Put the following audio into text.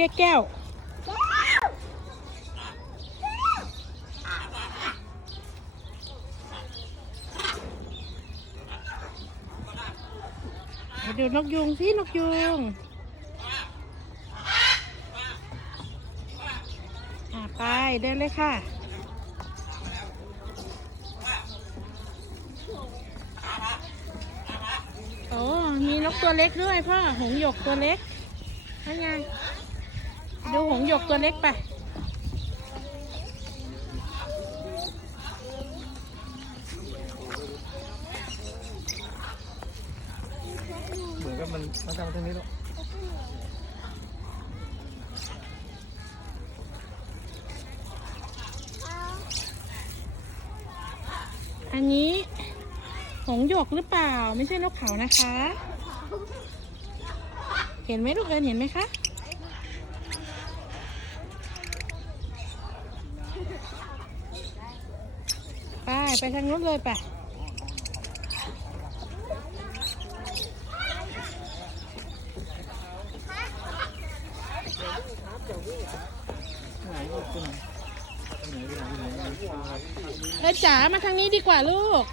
เรียกแก้ว ดูนกยุงสินกยุงไปเดินเลยค่ะโอ้มีนกตัวเล็กด้วยพ่อหงหยกตัวเล็ก ดูหงส์หยกตัวเล็กไป เหมือนกับมันมันทำตรงนี้ลูกอันนี้หงส์หยกหรือเปล่า ไม่ใช่นกเขานะคะ เห็นไหมลูกเอิญเห็นไหมคะ ไปไปทางนู้นเลยไปไหนลูกตัวไหนตัวไหนตัวไหนตัวไหนเออจ๋ามาทางนี้ดีกว่าลูก